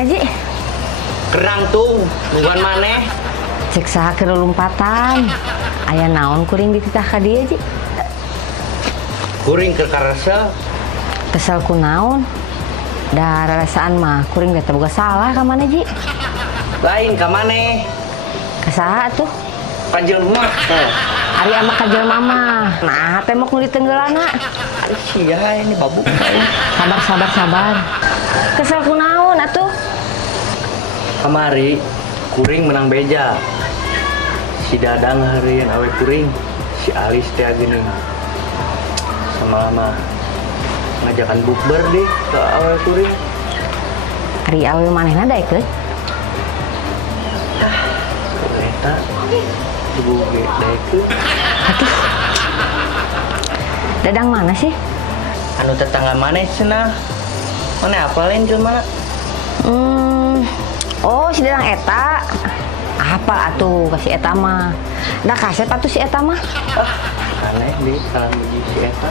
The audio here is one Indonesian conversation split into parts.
Kemana Ji? Kerang tung, nungguan maneh. Cek saha keur lompatan. Aya naon kuring dititah ka dieu Ji? Kuring keur karesel. Kesel ku naon? Da rarasaan mah kuring teh boga salah ka mana Ji? Lain ka maneh. Ka saha atuh? Ka jelema. Ari ama ka jelema mah. Nah, teh mok nu ditenggeulana. Sia ini babuk. Sabar. Kesel ku naon atuh? Kamari kuring menang beja. Si Dadang heureun awe kuring, si Alis teh geuning. Sama ngajakan bukber deh ke awe kuring. Ari awe manehna daek teh? Eta ibu ge daek. Atuh. Dadang mana sih? Anu tetangga maneh cenah. Maneh apalin jelema? Oh, si Dadang eta. Apa atuh kasih eta mah? Da kasep atuh si eta mah. Aneh di salam biji si eta.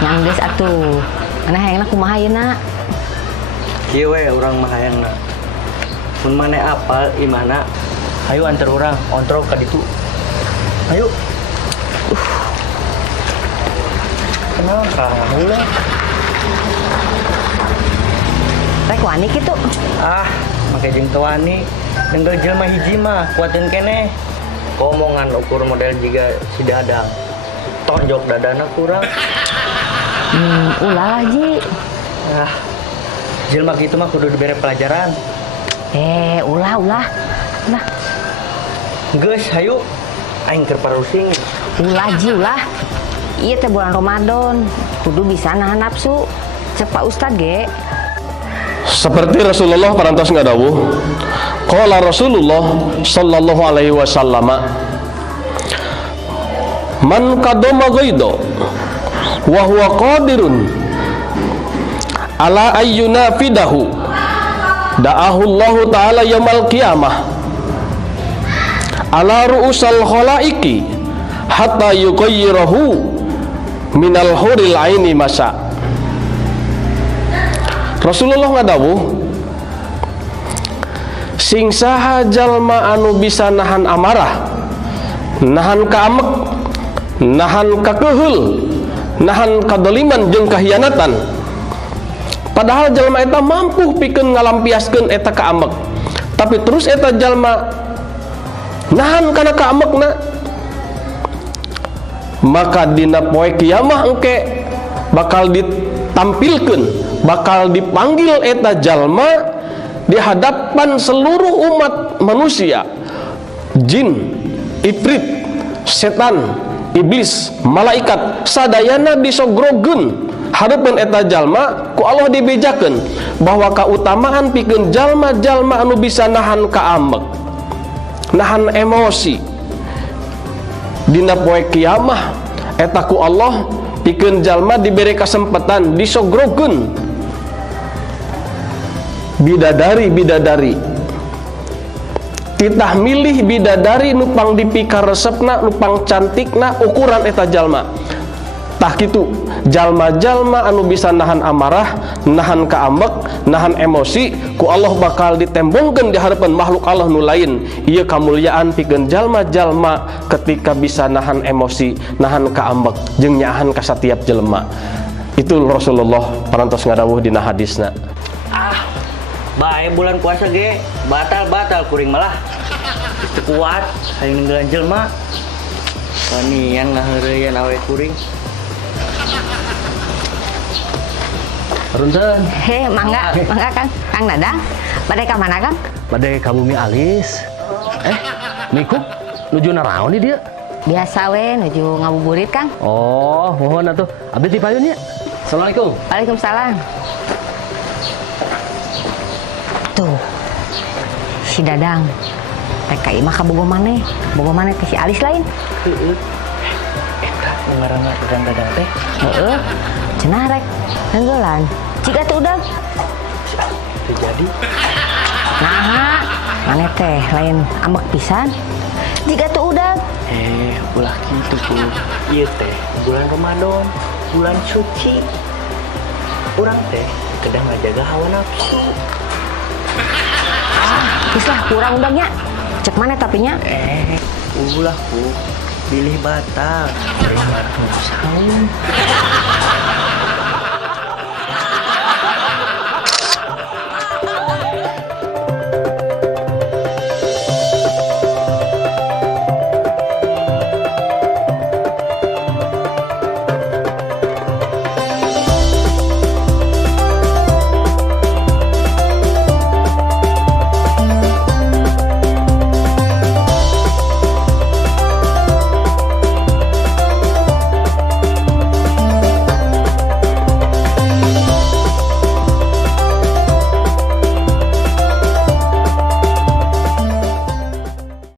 Yang geus atuh. Mana hayangna kumaha yeuna? Kieu we urang mah hayangna. Mun maneh apal imana, hayu antar urang ontrol ka ditu. Ayo. Kenapa heula? Rek wani kitu. Make jeung teu wani. Denggel jelema hiji mah kuateun keneh. Omongan ukur model jiga si Dadang. Tonjok dadana kurang. Ulah Ji. Jelema kitu mah kudu dibere pelajaran. Ulah. Geus hayu aing keur parusing. Ulah Ji, ulah. Ieu teh bulan Ramadan, kudu bisa nahan nafsu. Cek Pak Ustad ge. Seperti Rasulullah parantos ngadawuh, qala Rasulullah sallallahu alaihi wasallam, man qadama ghaidha wa huwa qadirun ala ayyuna fidahu da'ahu Allah ta'ala yaumal qiyamah ala ru'usal khalaiqi hatta yuqayyirahu minal huril aini masa. Rasulullah ngadawuh, sing saha jalma anu bisa nahan amarah, nahan kaamek, nahan kakeheul, nahan kadoliman jeung kahianatan, padahal jalma eta mampu pikeun ngalampiaskeun eta kaamek, tapi terus eta jalma nahan kana kaamekna, maka dina poe kiamah engke bakal ditampilkeun, bakal dipanggil eta jalma di hadapan seluruh umat manusia, jin, ifrit, setan, iblis, malaikat, sadayana disogrogeun hareupeun eta jalma ku Allah dibejakeun bahwa kautamaan pikeun jalma-jalma anu bisa nahan kaamek, nahan emosi dina poe kiamah eta ku Allah pikeun jalma diberi kesempatan disogrogeun bidadari titah milih bidadari nupang dipikar resepna, nupang cantikna ukuran eta jalma. Tah kitu jalma-jalma anu bisa nahan amarah, nahan kaambek, nahan emosi ku Allah bakal ditembongkeun di harapan makhluk Allah nu lain. Ieu kamulyaan pikeun jalma-jalma ketika bisa nahan emosi, nahan kaambek jeung nyahan ka satiap jelema. Itu Rasulullah parantos ngadawuh dina hadisna. Bae bulan puasa ge batal kuring malah teu kuat hayang ninggalan jelema. Sanian ngaheureun awe kuring. Runten. Mangga Kang Dadang. Bade ka mana Kang? Bade ka Bumi Alis. Mikuk nuju naraon di dieu? Biasa we nuju ngabuburit Kang. Oh, mohon atuh. Abdi ti payun nya. Assalamualaikum. Waalaikumsalam. Tuh. Si Dadang. TKI mah ka bogo maneh teh si Alis lain. Heeh. Eta nu ngaranna Dadang teh. Heeh. Cenah rek tenggelan. Jika teu udag. Teu jadi. Nah, maneh teh lain ambek pisan. Jika teu udag. Ulah kitu ku. Ieu teh bulan Ramadan, bulan suci. Urang teh kedang ngajaga hawa nafsu. Islah kurang udahnya. Cek mana tapinya? Ulah ku pilih batal daripada saung.